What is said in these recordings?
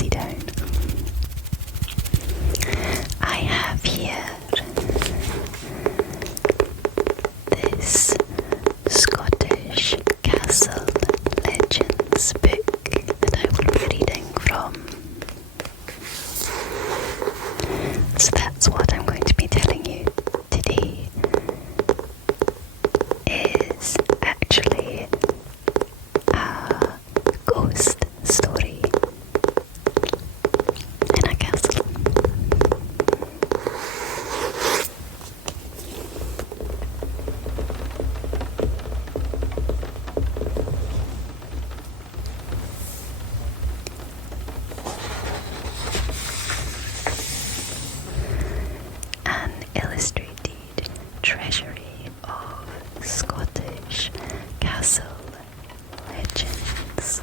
cozy down. I have here this Scottish Castle Legends book that I will be reading from. So that's what I'm going to be telling you today. Is actually a ghost story in a castle. An illustrated treasury of Scottish castle legends.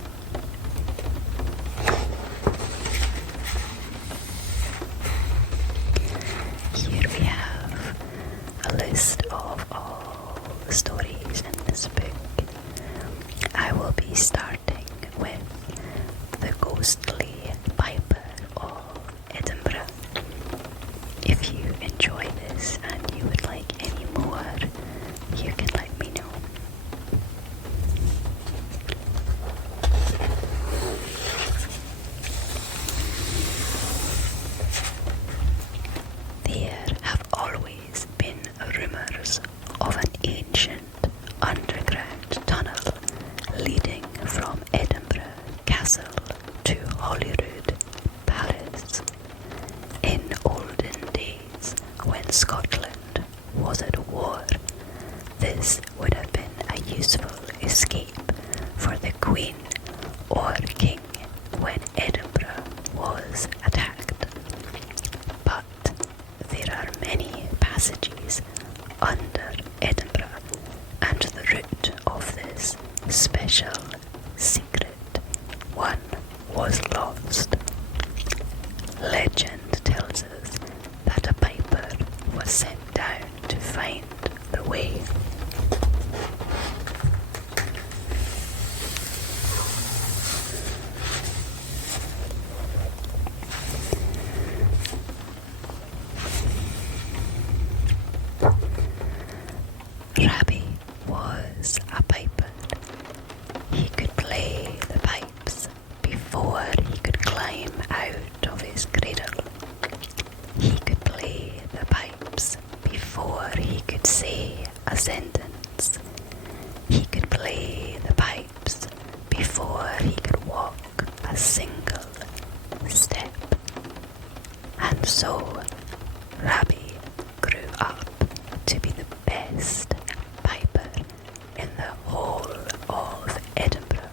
Here we have a list of all the stories in this book. I will be starting with the ghostly piper of Edinburgh. If you enjoy this and you would like any more, you can let me know. There have always been rumours of an ancient underground tunnel leading from Edinburgh Castle to Holyrood, Paris. In olden days, when Scotland was at war, this would have been a useful escape for the Queen or King when Edinburgh was attacked. But there are many passages under Edinburgh, and the root of this special secret one was lost. Legend tells us that a piper was sent down to find the way. Rabbie was a piper. He could play the pipes before he could climb out of his cradle. He could play the pipes before he could say a sentence. He could play the pipes before he could walk a single step. And so Rabbie grew up to be the best piper in the whole of Edinburgh.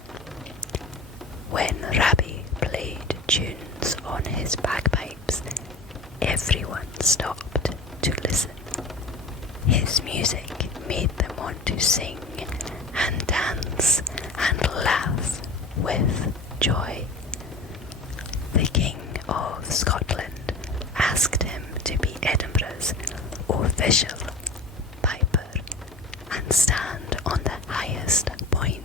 When Rabbie played tunes on his bagpipes, everyone stopped to listen. His music made them want to sing and dance and laugh with joy. The King of Scotland asked him to be Edinburgh's official piper and stand on the highest point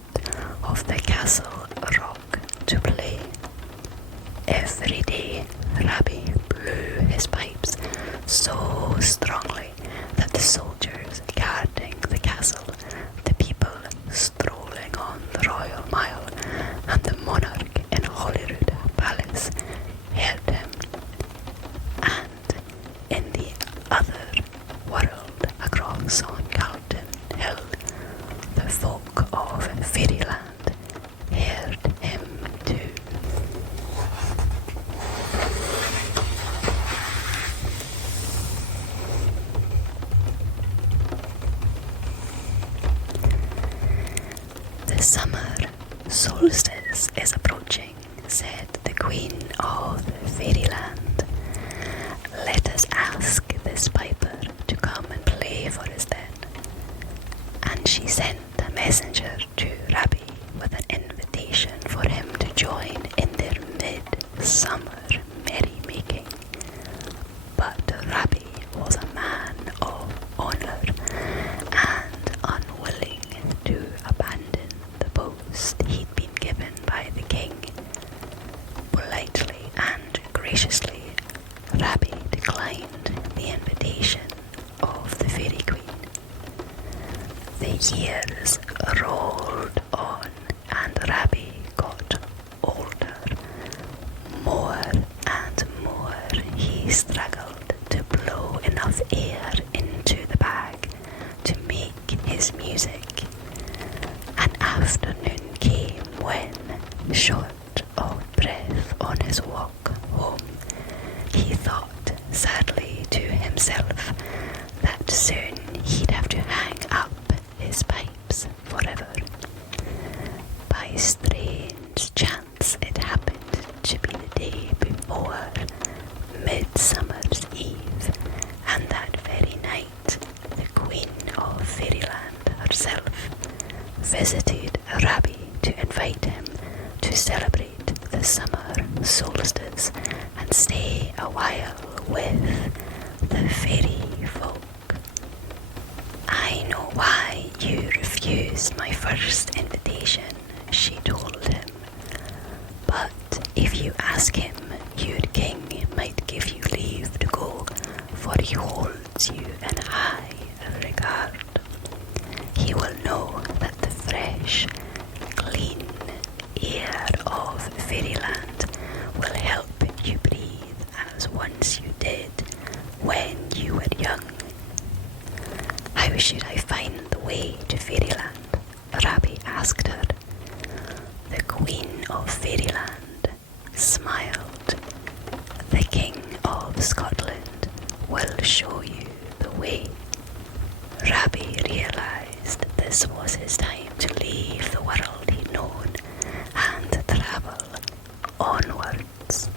of the castle rock to play. Every day, Rabbie blew his pipes so strongly that the soldiers guarding the castle, the people strolling on the Royal Mile, and the monarch in Holyrood Palace heard him. And in the other world across on Carlton Hill, the folk of fairyland heard him too. The summer solstice is approaching, said the Queen of Fairyland. Let us ask this piper to come and play for us then. And she sent a messenger to Rabbie with an invitation for him to join in their mid-summer merrymaking. But Rabbie was a man of honour and unwilling to abandon the post he'd been given by the king. Politely graciously, Rabbie declined the invitation of the Fairy Queen. The years rolled on and Rabbie got older. More and more he struggled to blow enough air into the bag to make his music. An afternoon came when, short of breath on his walk home, he thought sadly to himself that soon he'd have to hang up his pipes forever. By strange chance it happened to be the day before Midsummer's Eve, and that very night the Queen of Fairyland herself visited Rabbie to invite him to celebrate the summer solstice and stay a while with the fairy folk. "I know why you refused my first invitation," she told him. "But if you ask him, your king might give you leave to go, for he holds you in high regard. He will know that the fresh, clean air of Fairyland will help you breathe as once you did when you were young." "How should I find the way to Fairyland?" Rabbie asked her. The Queen of Fairyland smiled. "The King of Scotland will show you the way." Rabbie realised this was his time to leave the world he'd known and travel onwards.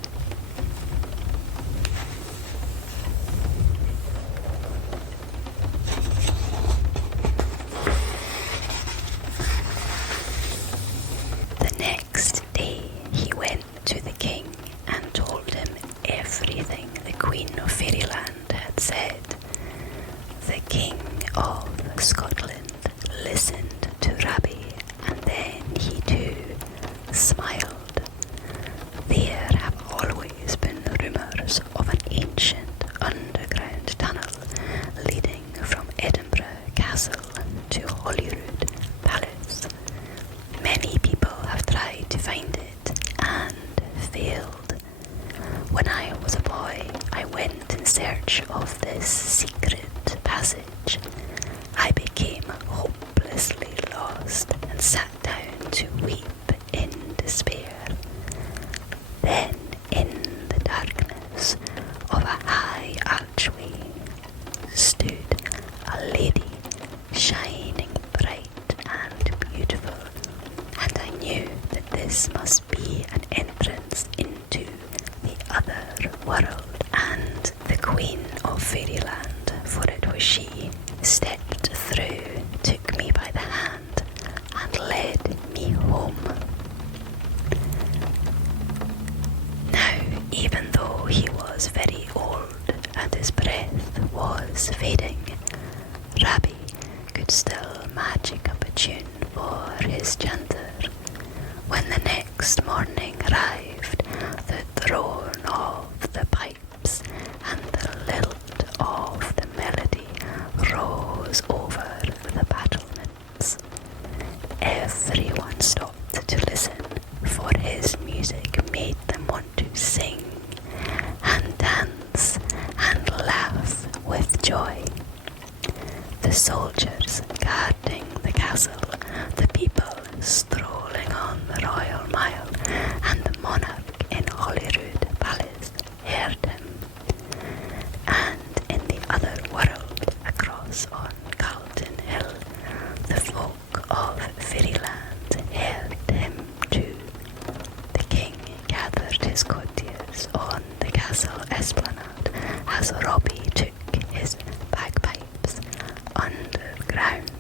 The next day he went to the king and told him everything the Queen of Fairyland had said. The King of Scotland listened to Rabbie, and then he too smiled. There have always been rumours of an ancient underground tunnel leading from Edinburgh Castle to Holyrood Palace. Many people have tried to find it and failed. When I was a boy, I went in search of this secret passage. I became hopelessly lost and sat down to weep in despair. Then, in the darkness of a high archway, stood a lady, shining bright and beautiful, and I knew that this must be an entrance into the other world, and the Queen of Fairyland, for it was she, stepped through, took me by the hand, and led me home. Now, even though he was very old and his breath was fading, Rabbie could still magic up a tune for his chanter. When the next morning arrived, the drone of the pipes and the lilt of the melody rose over the battlements. Everyone stopped to listen, for his music made them want to sing and dance and laugh with joy. The soldiers guarding the castle, the people strolling on the Royal Mile, and the monarch in Holyrood Palace heard him. And in the other world, across on Carlton Hill, the folk of Fairyland heard him too. The king gathered his courtiers on the castle esplanade as Robbie took his bagpipes underground.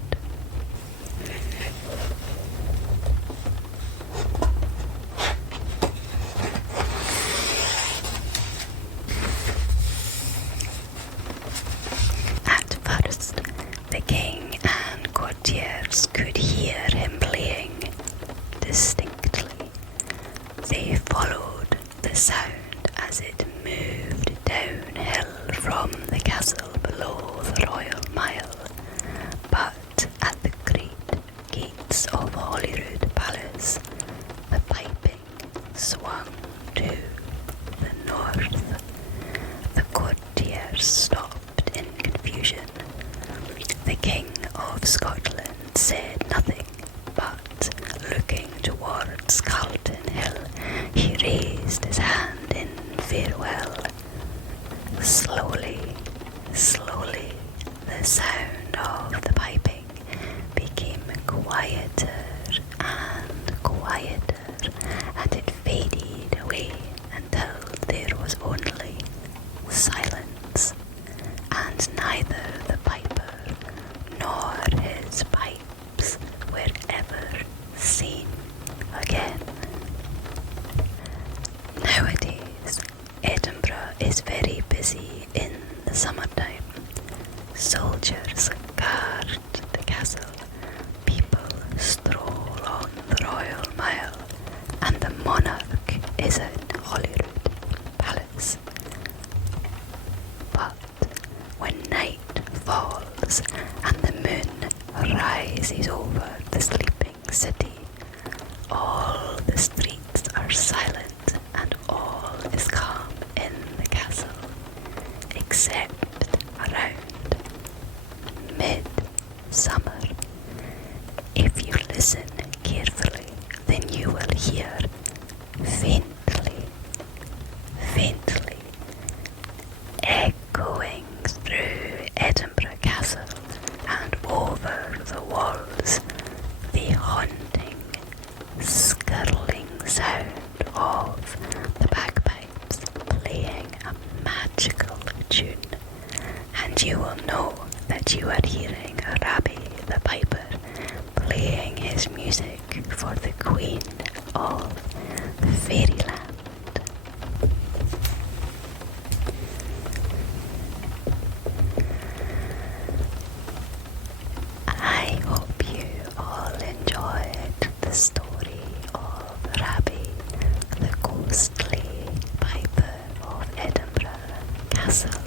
At first, the king and courtiers could hear him playing distinctly. They followed the sound as it moved downhill from the castle below the Royal Mile, but at the great gates of Holyrood Palace, the piping swung to the north. The courtiers stopped in confusion. The King of Scotland said nothing, but looking towards Carlton Hill, he raised his hand in farewell. Slowly, slowly, the sound of the piping became quieter and quieter, and it faded away until there was only silence, and neither the piper nor his pipes were ever seen again. Nowadays, Edinburgh is very busy in the summertime. Soldiers guard the castle, people stroll on the Royal Mile, and the monarch is at Holyrood Palace. But when night falls and the moon rises over the sleeping city, all the streets are silent and all is calm in the castle, except around mid-summer. If you listen carefully, then you will hear faintly, faintly, echoing through Edinburgh Castle and over the walls, the haunting, skirling sound of the bagpipes playing a magical tune, and you will know that you are hearing Rabbie the Piper playing his music for the Queen of Fairyland. I hope you all enjoyed the story of Rabbie, the ghostly piper of Edinburgh Castle.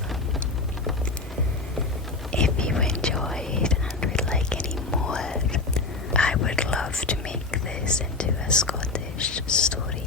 If you enjoyed and would like any more, I would love to make this into a Scottish story